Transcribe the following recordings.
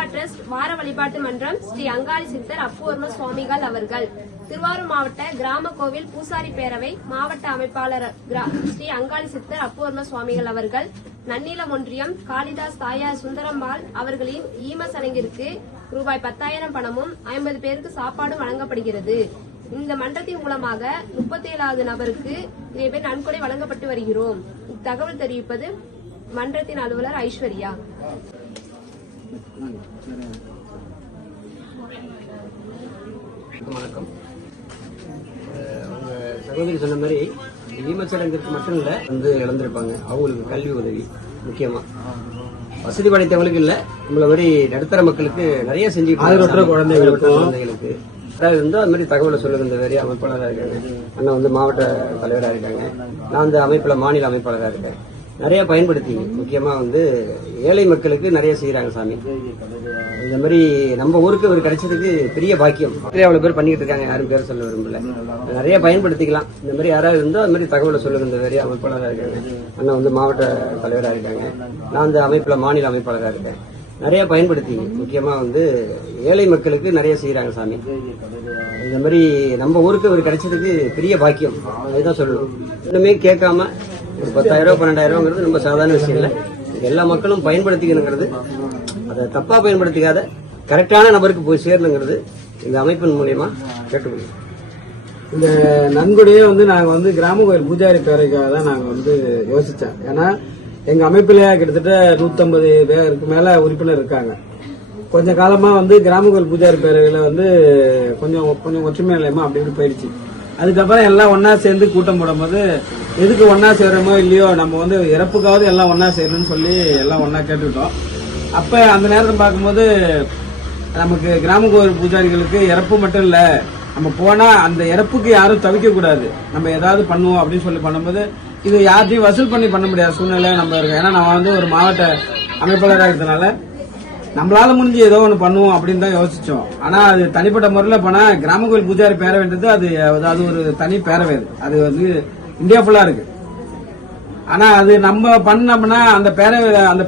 Yoga trust வார வழிபாட்டு மன்றம் ஸ்ரீ அங்காளி சித்தர் அப்புவர்ம சுவாமிகள் அவர்கள், திருவாரூர் மாவட்ட கிராம கோவில் பூசாரி பேரவை மாவட்ட அமைப்பாளர் ஸ்ரீ அங்காளி சித்தர் அப்புவர்ம சுவாமிகள் அவர்கள், நன்னிலம் ஒன்றியம் காளிதாஸ் தாயார் சுந்தரம்பாள் அவர்களின் ஈம சடங்கிற்கு ரூபாய் 10,000 பணமும் 50 பேருக்கு சாப்பாடும் வழங்கப்படுகிறது. இந்த மன்றத்தின் மூலமாக 37வது நபருக்கு இதே நன்கொடை வழங்கப்பட்டு வருகிறோம். தகவல் தெரிவிப்பது மன்றத்தின் அலுவலர் ஐஸ்வர்யா. வணக்கம். அவங்க சகோதரி சொன்ன மாதிரி ஈமச்சடங்கிற்கு மட்டும் இல்ல இழந்திருப்பாங்க. அவங்களுக்கு கல்வி உதவி முக்கியமா வசதி படைத்தவங்களுக்கு இல்ல, நம்மள மாதிரி நடுத்தர மக்களுக்கு நிறைய செஞ்சுட்டு குழந்தைகளுக்கு இருந்தா அது மாதிரி தகவலை சொல்லுங்க. இந்த வேறு அமைப்பாளராக இருக்காங்க, அண்ணா மாவட்ட தலைவராக இருக்காங்க, நான் அமைப்புல மாநில அமைப்பாளராக இருக்கேன். நிறைய பயன்படுத்தி முக்கியமா ஏழை மக்களுக்கு நிறைய செய்யறாங்க சாமி. இந்த மாதிரி நம்ம ஊருக்கு ஒரு கிடைச்சதுக்கு பெரிய பாக்கியம். அவ்வளவு பேர் பண்ணிட்டு இருக்காங்க, யாரும் பேர் சொல்ல விரும்பல. நிறைய பயன்படுத்திக்கலாம். இந்த மாதிரி யாராவது இருந்தா அது மாதிரி தகவலை சொல்லுங்க. இந்த வேறு அமைப்பாளராக இருக்காங்க, அண்ணா மாவட்ட தலைவராக இருக்காங்க, நான் அமைப்புல மாநில அமைப்பாளராக இருக்கேன். நிறைய பயன்படுத்தி முக்கியமா ஏழை மக்களுக்கு நிறைய செய்யறாங்க சாமி. இந்த மாதிரி நம்ம ஊருக்கு ஒரு கிடைச்சதுக்கு பெரிய பாக்கியம். அதுதான் சொல்லணும். இன்னுமே கேட்காம ஒரு 10,000 12,000 ரொம்ப சாதாரண விஷயம் இல்லை. எல்லா மக்களும் பயன்படுத்திக்கணுங்கிறது, அதை தப்பா பயன்படுத்திக்காத கரெக்டான நபருக்கு போய் சேரணுங்கிறது இந்த அமைப்பின் மூலியமா கேட்டுக்கணும். இந்த நன்கொடையே நாங்க கிராம கோயில் பூஜாரி பேரைக்காக தான் நாங்க யோசிச்சோம். ஏன்னா எங்க அமைப்புல கிட்டத்தட்ட 150 பேருக்கு மேல உறுப்பினர் இருக்காங்க. கொஞ்ச காலமா கிராம கோயில் பூஜாரி பேரவையில கொஞ்சம் ஒற்றுமை நிலையமா அப்படின்னு போயிடுச்சு. அதுக்கப்புறம் எல்லாம் ஒன்னா சேர்ந்து கூட்டம் போடும்போது எதுக்கு ஒன்னா சேர்றோமோ இல்லையோ நம்ம இறப்புக்காவது எல்லாம் ஒன்னா சேரணும்னு சொல்லி எல்லாம் ஒன்னா கேட்டுக்கிட்டோம். அப்ப அந்த நேரத்தில் பார்க்கும்போது நமக்கு கிராம கோயில் பூஜாரிகளுக்கு இறப்பு மட்டும் இல்ல, நம்ம போனா அந்த இறப்புக்கு யாரும் தவிக்க கூடாது, நம்ம ஏதாவது பண்ணுவோம் அப்படின்னு சொல்லி பண்ணும்போது இது யார்ட்டையும் வசூல் பண்ணி பண்ண முடியாத சூழ்நிலை நம்ம இருக்கு. ஏன்னா நம்ம ஒரு மாவட்ட அமைப்பாளராக இருக்கிறதுனால நம்மளால முடிஞ்சு ஏதோ ஒன்று பண்ணுவோம் அப்படின்னு தான் யோசிச்சோம். ஆனா அது தனிப்பட்ட முறையில் போனா கிராம கோயில் பூஜாரி பேரவைன்றது அது ஒரு தனி பேரவை. அது இந்தியா ஃபுல்லா இருக்கு. ஆனா அது நம்ம பண்ணோம்னா அந்த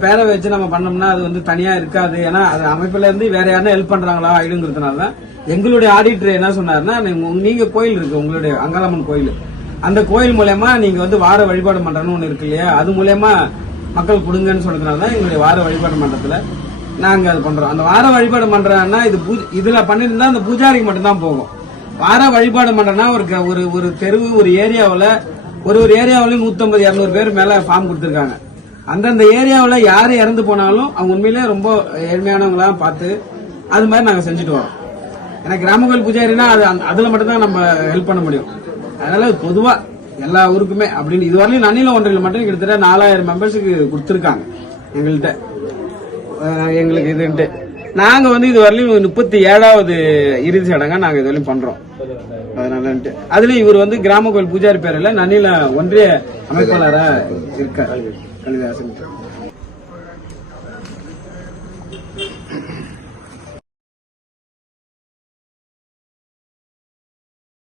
பேரவை வச்சு நம்ம பண்ணோம்னா அது தனியா இருக்காது. ஏன்னா அது அமைப்புல இருந்து வேற யாரும் ஹெல்ப் பண்றாங்களா ஆயிடுங்கிறதுனால எங்களுடைய ஆடிட்டர் என்ன சொன்னாருன்னா, நீங்க கோயில் இருக்கு, உங்களுடைய அங்காளம்மன் கோயில், அந்த கோயில் மூலயமா நீங்க வார வழிபாடு மன்றம்னு ஒண்ணு இருக்கு இல்லையா, அது மூலயமா மக்கள் கொடுங்கன்னு சொல்றதுனாலதான் எங்களுடைய வார வழிபாடு மன்றத்துல நாங்க அது பண்றோம். அந்த வார வழிபாடு மன்றம்னா இதுல பண்ணிருந்தா அந்த பூஜாரிக்கு மட்டும்தான் போகும். வார வழிபாடு மன்றம்னா ஒரு தெருவு ஒரு ஏரியாவில் ஒரு ஏரியாவிலும் 150-200 பேர் மேல ஃபார்ம் கொடுத்திருக்காங்க. அந்தந்த ஏரியாவில் யாரு இறந்து போனாலும் அவங்க உண்மையிலே ரொம்ப ஏழ்மையானவங்களா பார்த்து அது மாதிரி நாங்க செஞ்சுட்டு வரோம். ஏன்னா கிராம கோயில் பூஜாரினா அதுல மட்டும்தான் நம்ம ஹெல்ப் பண்ண முடியும். அதனால பொதுவா எல்லா ஊருக்குமே அப்படின்னு இதுவரையிலும் நன்னிலம் ஒன்றில் மட்டும் கிட்டத்தட்ட 4,000 மெம்பர்ஸுக்கு கொடுத்திருக்காங்க எங்கள்கிட்ட. எங்களுக்கு இதுன்ட்டு நாங்க இதுவரையிலும் 37வது இறுதி சடங்கா நாங்க இதுவரையும் பண்றோம். அதனால அதுலயும் இவர் கிராம கோயில் பூஜாரி பேரில் நன்னில ஒன்றிய அமைப்பாளராக இருக்கார் கலிதாசன்.